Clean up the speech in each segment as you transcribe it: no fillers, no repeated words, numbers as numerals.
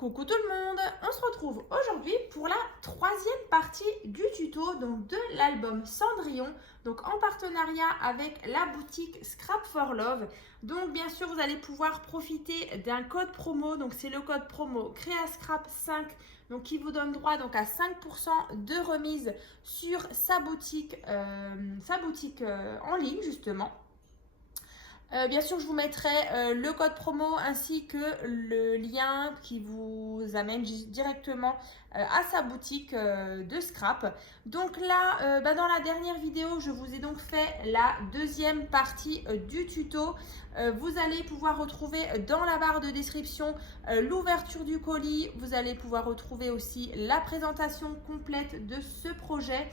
Coucou tout le monde, on se retrouve aujourd'hui pour la troisième partie du tuto donc de l'album Cendrillon, donc en partenariat avec la boutique Scrap for Love. Donc bien sûr vous allez pouvoir profiter d'un code promo, donc c'est le code promo CréaScrap5, donc qui vous donne droit donc à 5% de remise sur sa boutique en ligne justement. Bien sûr, je vous mettrai le code promo ainsi que le lien qui vous amène directement à sa boutique de scrap. Donc là, dans la dernière vidéo, je vous ai donc fait la deuxième partie du tuto. Vous allez pouvoir retrouver dans la barre de description l'ouverture du colis. Vous allez pouvoir retrouver aussi la présentation complète de ce projet,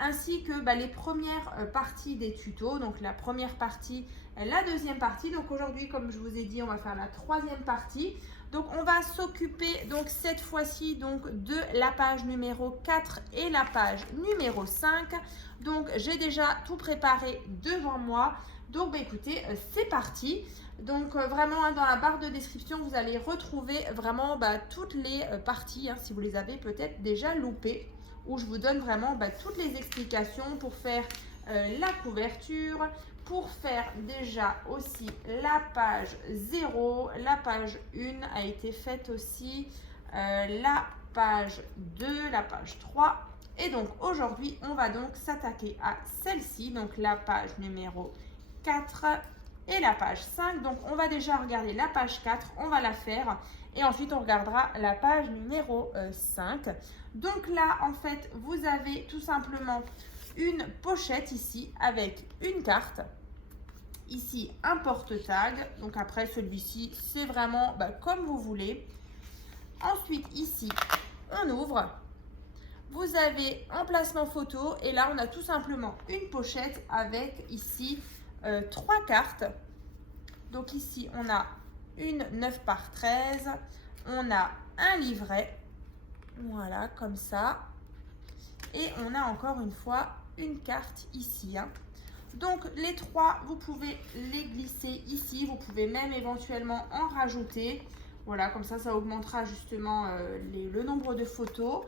ainsi que les premières parties des tutos, donc la première partie, la deuxième partie. Donc aujourd'hui, comme je vous ai dit, on va faire la troisième partie. Donc on va s'occuper donc cette fois-ci donc de la page numéro 4 et la page numéro 5. Donc j'ai déjà tout préparé devant moi. Donc écoutez, c'est parti. Donc vraiment dans la barre de description, vous allez retrouver vraiment toutes les parties, si vous les avez peut-être déjà loupées, où je vous donne vraiment toutes les explications pour faire la couverture, pour faire déjà aussi la page 0, la page 1 a été faite aussi, la page 2, la page 3. Et donc aujourd'hui, on va donc s'attaquer à celle-ci, donc la page numéro 4 et la page 5. Donc on va déjà regarder la page 4, on va la faire. Et ensuite, on regardera la page numéro 5. Donc là, en fait, vous avez tout simplement une pochette ici avec une carte. Ici, un porte-tag. Donc après, celui-ci, c'est vraiment comme vous voulez. Ensuite, ici, on ouvre. Vous avez emplacement photo. Et là, on a tout simplement une pochette avec ici 3 cartes. Donc ici, on a une 9 par 13. On a un livret. Voilà, comme ça. Et on a encore une fois une carte ici. Donc les 3, vous pouvez les glisser ici. Vous pouvez même éventuellement en rajouter. Voilà, comme ça, ça augmentera justement le nombre de photos.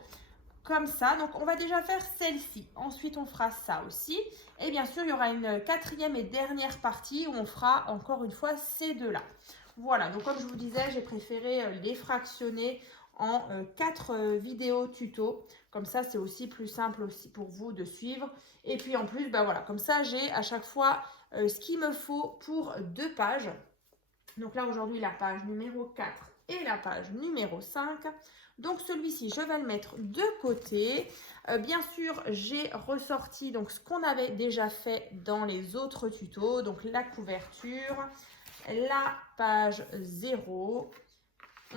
Comme ça, donc on va déjà faire celle-ci. Ensuite, on fera ça aussi. Et bien sûr, il y aura une quatrième et dernière partie où on fera encore une fois ces deux-là. Voilà, donc comme je vous disais, j'ai préféré les fractionner en 4 vidéos tuto. Comme ça, c'est aussi plus simple aussi pour vous de suivre. Et puis en plus, voilà, comme ça, j'ai à chaque fois ce qu'il me faut pour 2 pages. Donc là, aujourd'hui, la page numéro 4 et la page numéro 5. Donc celui-ci, je vais le mettre de côté. Bien sûr, j'ai ressorti donc ce qu'on avait déjà fait dans les autres tutos. Donc la couverture, la page 0.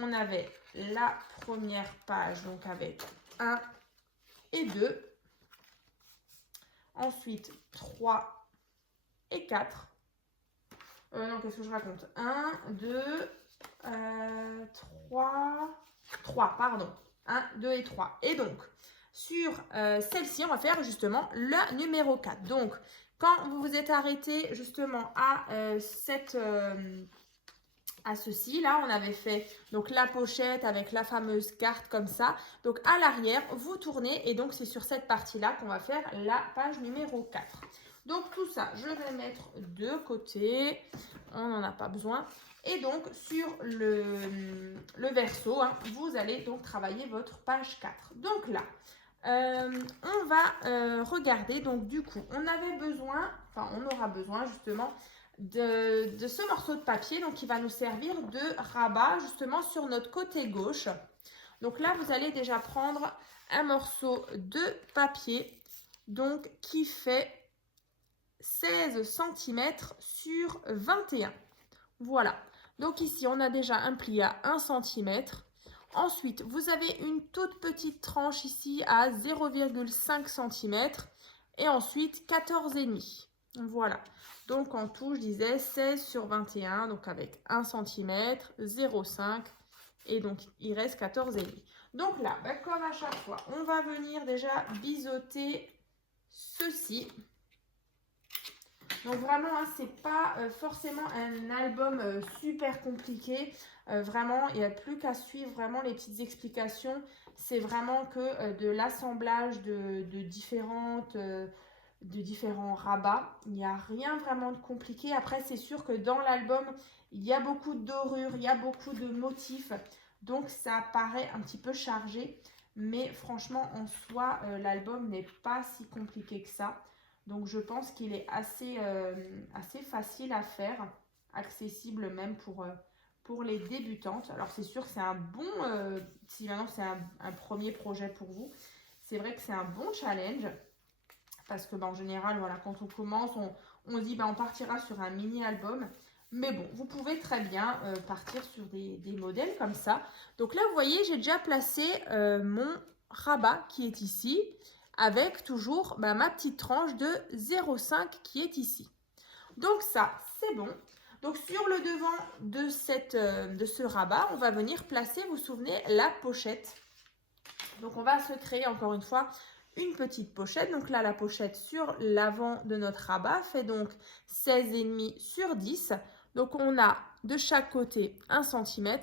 On avait la première page donc avec 1 et 2. Ensuite, 3 et 4. Non, qu'est-ce que je raconte? 1, 2, 3, pardon. 1, 2 et 3. Et donc, sur celle-ci, on va faire justement la numéro 4. Donc, quand vous vous êtes arrêté justement à ceci, là, on avait fait donc la pochette avec la fameuse carte comme ça. Donc, à l'arrière, vous tournez et donc, c'est sur cette partie-là qu'on va faire la page numéro 4. Donc, tout ça, je vais mettre de côté. On n'en a pas besoin. Et donc, sur le verso, vous allez donc travailler votre page 4. Donc là, on va regarder. Donc, du coup, on aura besoin justement de ce morceau de papier. Donc, qui va nous servir de rabat justement sur notre côté gauche. Donc là, vous allez déjà prendre un morceau de papier donc qui fait 16 cm sur 21. Voilà. Donc ici, on a déjà un pli à 1 cm. Ensuite, vous avez une toute petite tranche ici à 0,5 cm. Et ensuite, 14,5. Voilà. Donc en tout, je disais 16 sur 21. Donc avec 1 cm, 0,5. Et donc, il reste 14,5. Donc là, comme à chaque fois, on va venir déjà biseauter ceci. Donc vraiment, hein, c'est pas forcément un album super compliqué. Vraiment, il n'y a plus qu'à suivre vraiment les petites explications. C'est vraiment que de l'assemblage de différents rabats. Il n'y a rien vraiment de compliqué. Après, c'est sûr que dans l'album, il y a beaucoup de dorures, il y a beaucoup de motifs. Donc, ça paraît un petit peu chargé. Mais franchement, en soi, l'album n'est pas si compliqué que ça. Donc, je pense qu'il est assez facile à faire, accessible même pour les débutantes. Alors, c'est sûr que c'est un bon, si maintenant c'est un premier projet pour vous, c'est vrai que c'est un bon challenge. Parce que en général, voilà, quand on commence, on se dit on partira sur un mini-album. Mais bon, vous pouvez très bien partir sur des modèles comme ça. Donc là, vous voyez, j'ai déjà placé mon rabat qui est ici, avec toujours ma petite tranche de 0,5 qui est ici. Donc ça, c'est bon. Donc sur le devant de ce rabat, on va venir placer, vous vous souvenez, la pochette. Donc on va se créer encore une fois une petite pochette. Donc là, la pochette sur l'avant de notre rabat fait donc 16,5 sur 10. Donc on a de chaque côté 1 cm.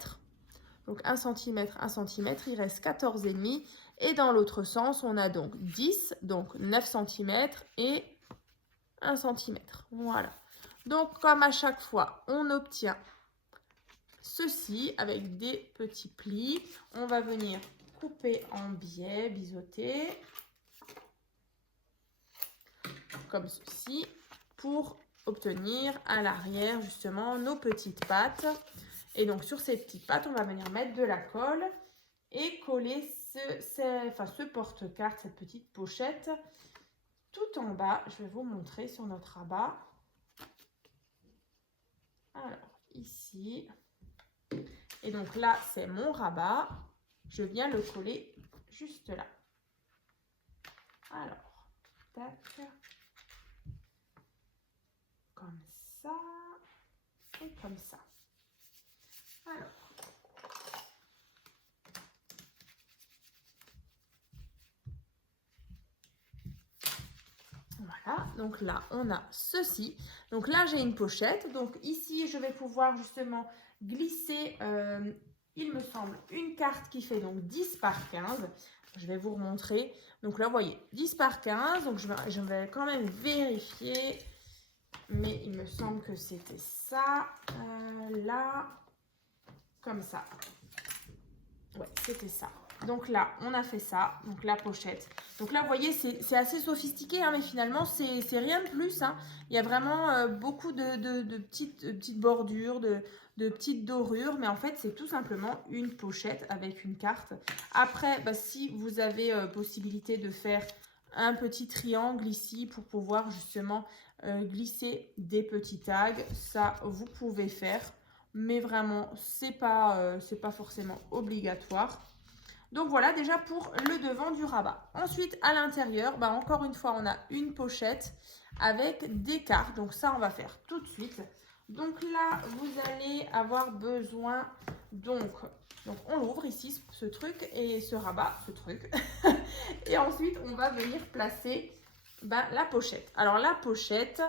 Donc 1 cm, 1 cm, il reste 14,5. Et dans l'autre sens, on a donc 10, donc 9 cm et 1 cm. Voilà. Donc comme à chaque fois, on obtient ceci avec des petits plis. On va venir couper en biais, biseauter, comme ceci, pour obtenir à l'arrière justement nos petites pattes. Et donc sur ces petites pattes, on va venir mettre de la colle et coller ce porte-carte, cette petite pochette, tout en bas. Je vais vous montrer sur notre rabat. Alors ici, et donc là c'est mon rabat. Je viens le coller juste là. Alors, tac, comme ça et comme ça. Alors, voilà, donc là on a ceci. Donc là j'ai une pochette. Donc ici je vais pouvoir justement glisser, il me semble, une carte qui fait donc 10 par 15. Je vais vous remontrer. Donc là vous voyez 10 par 15. Donc je vais quand même vérifier. Mais il me semble que c'était ça. Là, comme ça. Ouais, c'était ça. Donc là, on a fait ça. Donc la pochette. Donc là, vous voyez, c'est assez sophistiqué, hein, mais finalement, c'est rien de plus. Hein. Il y a vraiment beaucoup de petites bordures, de petites dorures. Mais en fait, c'est tout simplement une pochette avec une carte. Après, si vous avez possibilité de faire un petit triangle ici pour pouvoir justement glisser des petits tags, ça, vous pouvez faire. Mais vraiment, c'est pas forcément obligatoire. Donc voilà déjà pour le devant du rabat. Ensuite, à l'intérieur, encore une fois, on a une pochette avec des cartes. Donc ça, on va faire tout de suite. Donc là, vous allez avoir besoin, donc on l'ouvre ici, ce truc, et ce rabat, ce truc. Et ensuite, on va venir placer la pochette. Alors la pochette,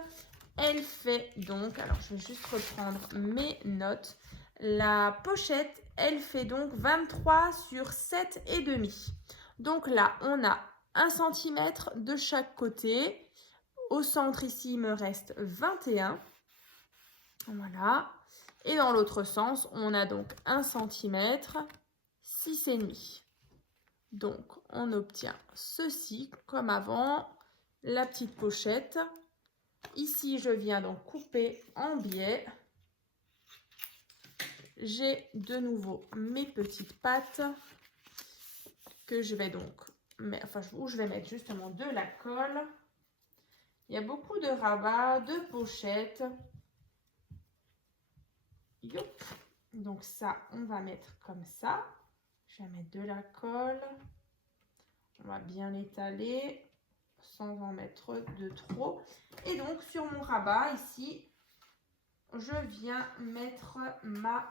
elle fait donc, alors je vais juste reprendre mes notes. La pochette, elle fait donc 23 sur 7,5. Donc là, on a 1 cm de chaque côté. Au centre ici, il me reste 21. Voilà. Et dans l'autre sens, on a donc 1 cm, 6,5. Donc, on obtient ceci comme avant, la petite pochette. Ici, je viens donc couper en biais. J'ai de nouveau mes petites pattes que je vais donc mettre, où je vais mettre justement de la colle. Il y a beaucoup de rabats, de pochettes. Yop. Donc ça, on va mettre comme ça. Je vais mettre de la colle. On va bien l'étaler sans en mettre de trop. Et donc sur mon rabat ici, je viens mettre ma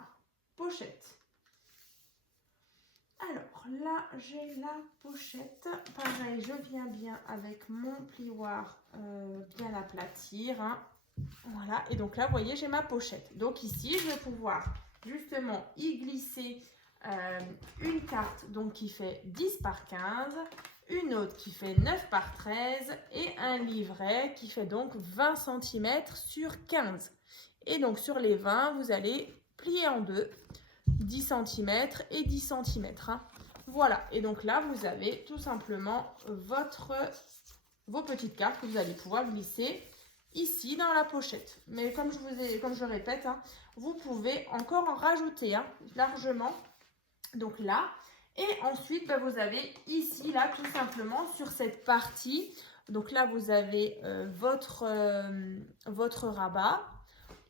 pochette. Alors là, j'ai la pochette. Pareil, je viens bien avec mon plioir bien aplatir. Hein. Voilà, et donc là, vous voyez, j'ai ma pochette. Donc ici, je vais pouvoir justement y glisser une carte donc, qui fait 10 par 15, une autre qui fait 9 par 13 et un livret qui fait donc 20 cm sur 15. Et donc sur les 20, vous allez plier en deux, 10 cm et 10 cm. Hein. Voilà, et donc là, vous avez tout simplement vos petites cartes que vous allez pouvoir glisser ici dans la pochette. Mais comme je répète, hein, vous pouvez encore en rajouter hein, largement. Donc là, et ensuite vous avez ici, là, tout simplement sur cette partie. Donc là, vous avez votre rabat.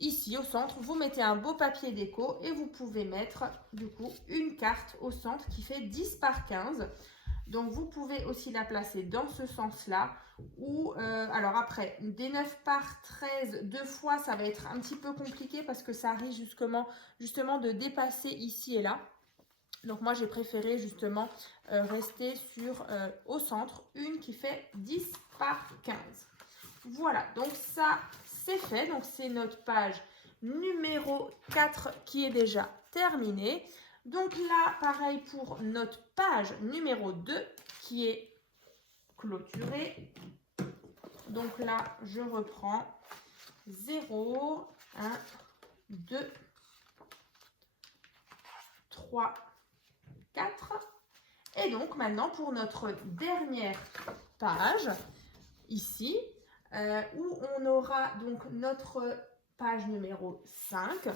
Ici, au centre, vous mettez un beau papier déco et vous pouvez mettre, du coup, une carte au centre qui fait 10 par 15. Donc, vous pouvez aussi la placer dans ce sens-là. Ou, alors après, des 9 par 13, deux fois, ça va être un petit peu compliqué parce que ça risque justement de dépasser ici et là. Donc, moi, j'ai préféré justement rester au centre, une qui fait 10 par 15. Voilà, donc ça, c'est fait. Donc, c'est notre page numéro 4 qui est déjà terminée. Donc là, pareil pour notre page numéro 2 qui est clôturée. Donc là, je reprends 0, 1, 2, 3, 4. Et donc maintenant, pour notre dernière page, ici, où on aura donc notre page numéro 5.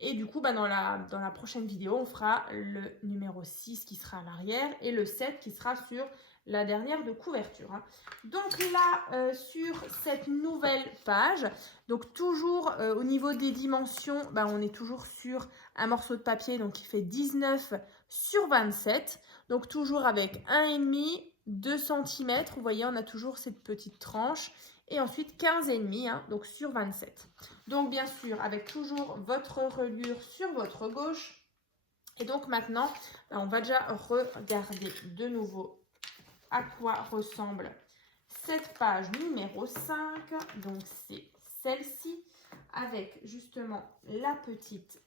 Et du coup, dans la prochaine vidéo, on fera le numéro 6 qui sera à l'arrière et le 7 qui sera sur la dernière de couverture. Hein. Donc là, sur cette nouvelle page, donc toujours au niveau des dimensions, on est toujours sur un morceau de papier donc qui fait 19 sur 27. Donc toujours avec 1,5, 2 cm. Vous voyez, on a toujours cette petite tranche. Et ensuite 15,5 hein, donc sur 27. Donc bien sûr avec toujours votre reliure sur votre gauche. Et donc maintenant on va déjà regarder de nouveau à quoi ressemble cette page numéro 5. Donc c'est celle-ci avec justement la petite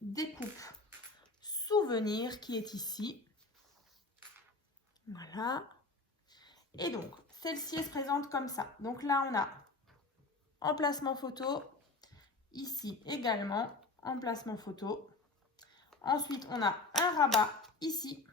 découpe souvenir qui est ici. Voilà. Et donc celle-ci se présente comme ça. Donc là, on a emplacement photo. Ici également, emplacement photo. Ensuite, on a un rabat ici.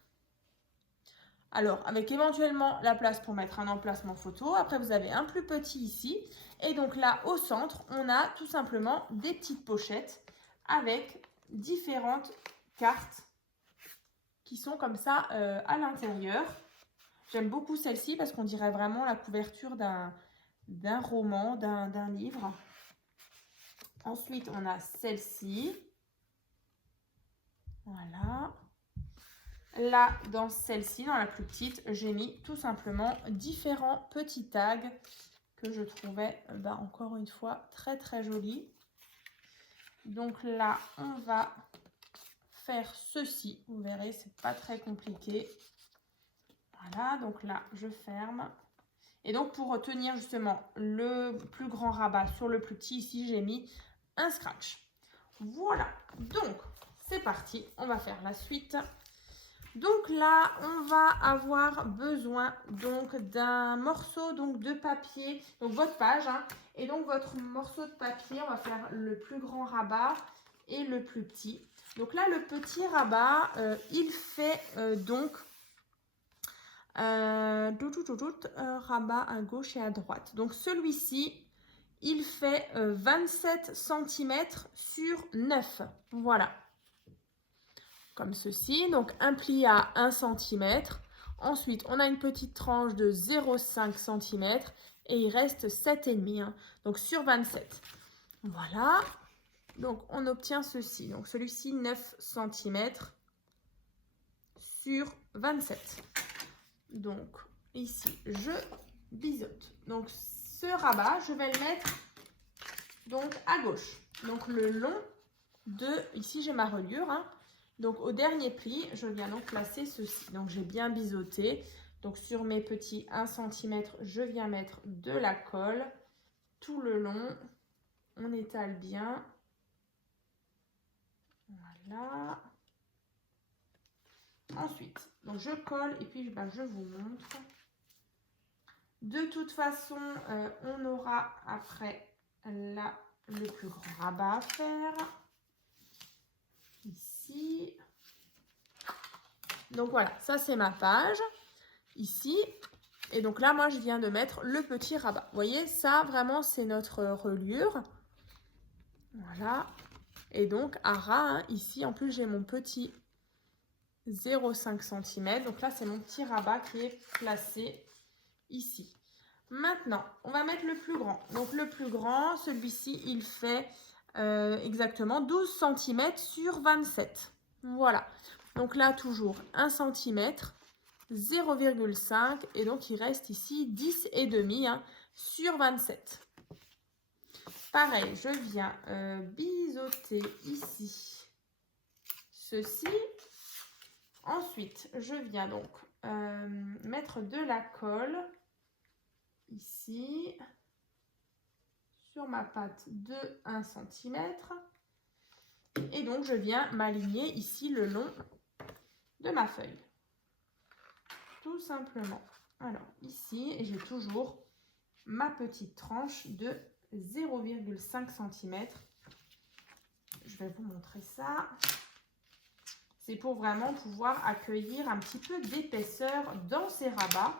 Alors, avec éventuellement la place pour mettre un emplacement photo. Après, vous avez un plus petit ici. Et donc là, au centre, on a tout simplement des petites pochettes avec différentes cartes qui sont comme ça à l'intérieur. J'aime beaucoup celle-ci parce qu'on dirait vraiment la couverture d'un roman, d'un livre. Ensuite, on a celle-ci. Voilà. Là, dans celle-ci, dans la plus petite, j'ai mis tout simplement différents petits tags que je trouvais, encore une fois, très très jolis. Donc là, on va faire ceci. Vous verrez, c'est pas très compliqué. Voilà, donc là, je ferme. Et donc, pour retenir justement le plus grand rabat sur le plus petit, ici, j'ai mis un scratch. Voilà, donc, c'est parti. On va faire la suite. Donc là, on va avoir besoin donc d'un morceau donc, de papier, donc votre page. Hein, et donc, votre morceau de papier, on va faire le plus grand rabat et le plus petit. Donc là, le petit rabat, il fait donc... rabat à gauche et à droite. Donc celui-ci, il fait 27 cm sur 9. Voilà. Comme ceci. Donc un pli à 1 cm. Ensuite, on a une petite tranche de 0,5 cm. Et il reste 7,5. Hein, donc sur 27. Voilà. Donc on obtient ceci. Donc celui-ci, 9 cm sur 27. Donc, ici, je biseaute. Donc, ce rabat, je vais le mettre donc à gauche. Donc, le long de... Ici, j'ai ma reliure. Hein. Donc, au dernier pli, je viens donc placer ceci. Donc, j'ai bien biseauté. Donc, sur mes petits 1 cm, je viens mettre de la colle tout le long. on étale bien. Voilà. Ensuite, donc je colle et puis je vous montre. De toute façon, on aura après là le plus grand rabat à faire. Ici. Donc voilà, ça c'est ma page. Ici. Et donc là, moi, je viens de mettre le petit rabat. Vous voyez, ça, vraiment, c'est notre reliure. Voilà. Et donc, à ras, hein, ici, en plus, j'ai mon petit 0,5 cm. Donc là, c'est mon petit rabat qui est placé ici. Maintenant, on va mettre le plus grand. Donc, le plus grand, celui-ci, il fait exactement 12 cm sur 27. Voilà. Donc là, toujours 1 cm. 0,5 et donc il reste ici 10,5 hein, sur 27. Pareil, je viens biseauter ici ceci. Ensuite, je viens donc mettre de la colle ici sur ma pâte de 1 cm. Et donc, je viens m'aligner ici le long de ma feuille. Tout simplement. Alors ici, j'ai toujours ma petite tranche de 0,5 cm. Je vais vous montrer ça. C'est pour vraiment pouvoir accueillir un petit peu d'épaisseur dans ces rabats.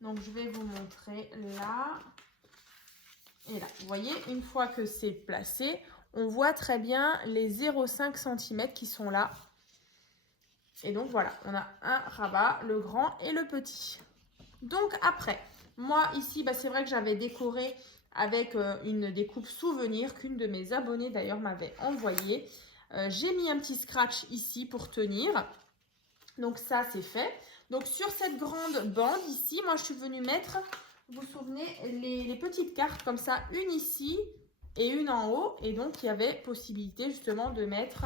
Donc je vais vous montrer là et là. Vous voyez, une fois que c'est placé, on voit très bien les 0,5 cm qui sont là. Et donc voilà, on a un rabat, le grand et le petit. Donc après, moi ici, c'est vrai que j'avais décoré avec une découpe souvenir qu'une de mes abonnées d'ailleurs m'avait envoyé. J'ai mis un petit scratch ici pour tenir. Donc ça, c'est fait. Donc sur cette grande bande ici, moi je suis venue mettre, vous vous souvenez, les petites cartes comme ça, une ici et une en haut. Et donc il y avait possibilité justement de mettre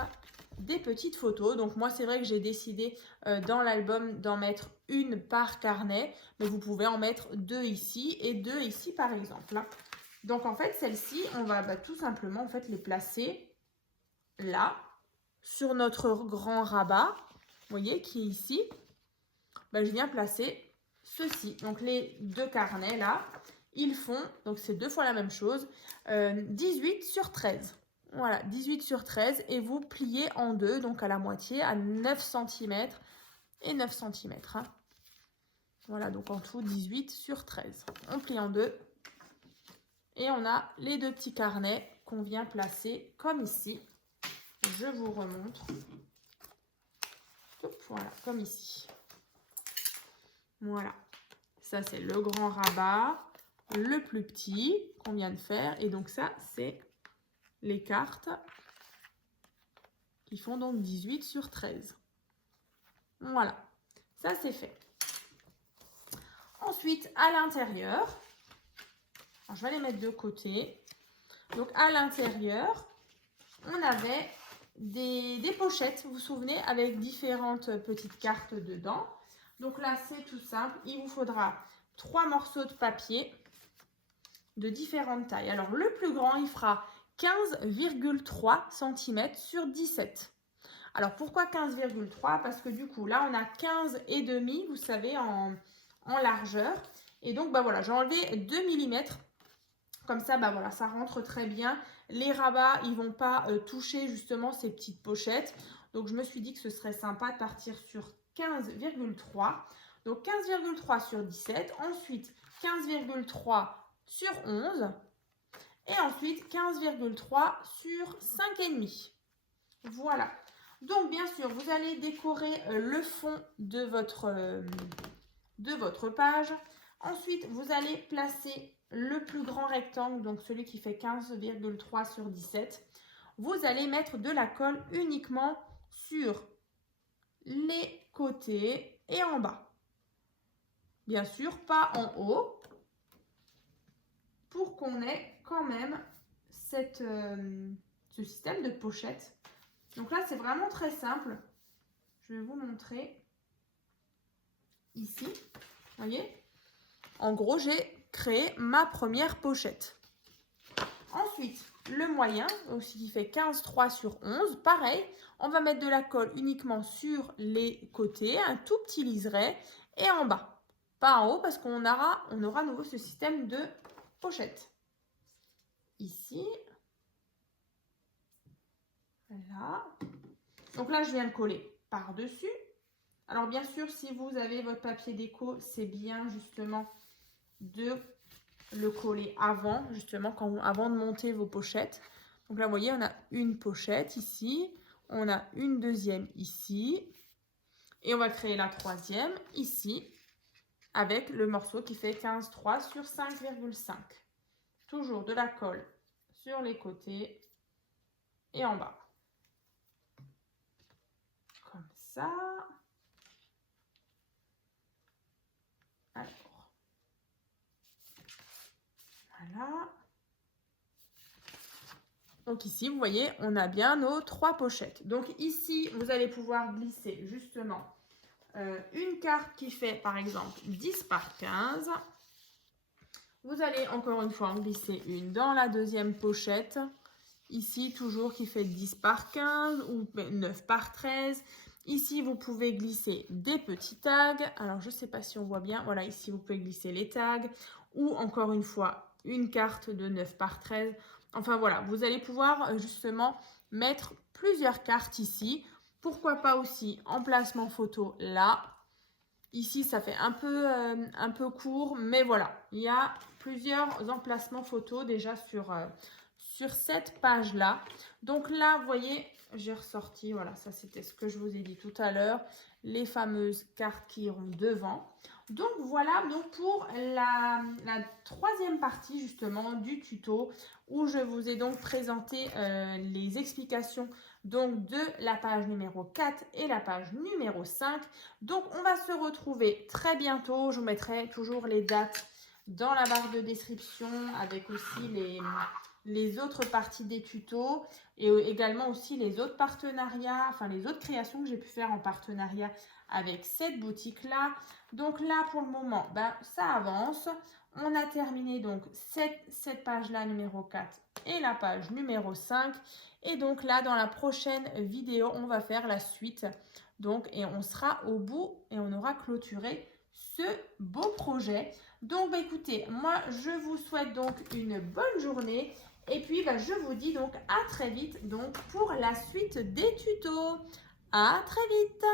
des petites photos. Donc moi c'est vrai que j'ai décidé dans l'album d'en mettre une par carnet, mais vous pouvez en mettre 2 ici et 2 ici par exemple. Donc en fait celles-ci on va tout simplement en fait les placer là sur notre grand rabat, vous voyez, qui est ici. Je viens placer ceci. Donc les 2 carnets là, ils font, donc c'est 2 fois la même chose, 18 sur 13. Voilà, 18 sur 13 et vous pliez en deux, donc à la moitié, à 9 cm et 9 cm. Hein. Voilà, donc en tout 18 sur 13. On plie en deux et on a les 2 petits carnets qu'on vient placer comme ici. Je vous remontre. Voilà, comme ici. Voilà, ça c'est le grand rabat, le plus petit qu'on vient de faire. Et donc ça, c'est les cartes qui font donc 18 sur 13. Voilà, ça c'est fait. Ensuite, à l'intérieur, je vais les mettre de côté. Donc à l'intérieur, on avait des pochettes, vous vous souvenez, avec différentes petites cartes dedans. Donc là, c'est tout simple. Il vous faudra 3 morceaux de papier de différentes tailles. Alors, le plus grand, il fera 15,3 cm sur 17. Alors, pourquoi 15,3? Parce que du coup, là, on a 15,5, vous savez, en largeur. Et donc, voilà, j'ai enlevé 2 mm. Comme ça, voilà, ça rentre très bien. Les rabats, ils ne vont pas toucher justement ces petites pochettes. Donc, je me suis dit que ce serait sympa de partir sur 15,3. Donc, 15,3 sur 17. Ensuite, 15,3 sur 11. Et ensuite, 15,3 sur 5,5. Voilà. Donc, bien sûr, vous allez décorer le fond de votre page. Ensuite, vous allez placer le plus grand rectangle, donc celui qui fait 15,3 sur 17. Vous allez mettre de la colle uniquement sur les côtés et en bas. Bien sûr, pas en haut, pour qu'on ait quand même ce système de pochette. Donc là, c'est vraiment très simple. Je vais vous montrer ici. Vous voyez? En gros, j'ai créé ma première pochette. Ensuite, le moyen, aussi qui fait 15,3 sur 11. Pareil, on va mettre de la colle uniquement sur les côtés, un tout petit liseré, et en bas. Pas en haut parce qu'on aura à nouveau ce système de pochette. Ici. Là. Donc là, je viens le coller par-dessus. Alors bien sûr, si vous avez votre papier déco, c'est bien justement de le coller avant, justement, avant de monter vos pochettes. Donc là, vous voyez, on a une pochette ici, on a une deuxième ici, et on va créer la troisième ici, avec le morceau qui fait 15,3 sur 5,5. Toujours de la colle sur les côtés et en bas. Comme ça. Alors, voilà. Donc ici, vous voyez, on a bien nos 3 pochettes. Donc ici, vous allez pouvoir glisser justement une carte qui fait par exemple 10 par 15. Vous allez encore une fois en glisser une dans la deuxième pochette. Ici, toujours qui fait 10 par 15 ou 9 par 13. Ici, vous pouvez glisser des petits tags. Alors, je ne sais pas si on voit bien. Voilà, ici, vous pouvez glisser les tags. Ou encore une fois, une carte de 9 par 13. Enfin, voilà, vous allez pouvoir justement mettre plusieurs cartes ici. Pourquoi pas aussi emplacement photo là. Ici, ça fait un peu court, mais voilà, il y a plusieurs emplacements photos déjà sur cette page-là. Donc là, vous voyez, j'ai ressorti, voilà, ça c'était ce que je vous ai dit tout à l'heure, les fameuses cartes qui iront devant. Donc voilà, donc pour la troisième partie justement du tuto, où je vous ai donc présenté les explications donc de la page numéro 4 et la page numéro 5. Donc on va se retrouver très bientôt, je vous mettrai toujours les dates dans la barre de description avec aussi les autres parties des tutos et également aussi les autres partenariats, enfin les autres créations que j'ai pu faire en partenariat avec cette boutique-là. Donc là, pour le moment, ben, ça avance. On a terminé donc cette page-là numéro 4 et la page numéro 5. Et donc là, dans la prochaine vidéo, on va faire la suite. Donc, et on sera au bout et on aura clôturé ce beau projet. Donc, bah, écoutez, moi, je vous souhaite donc une bonne journée. Et puis, bah, je vous dis donc à très vite donc, pour la suite des tutos. À très vite!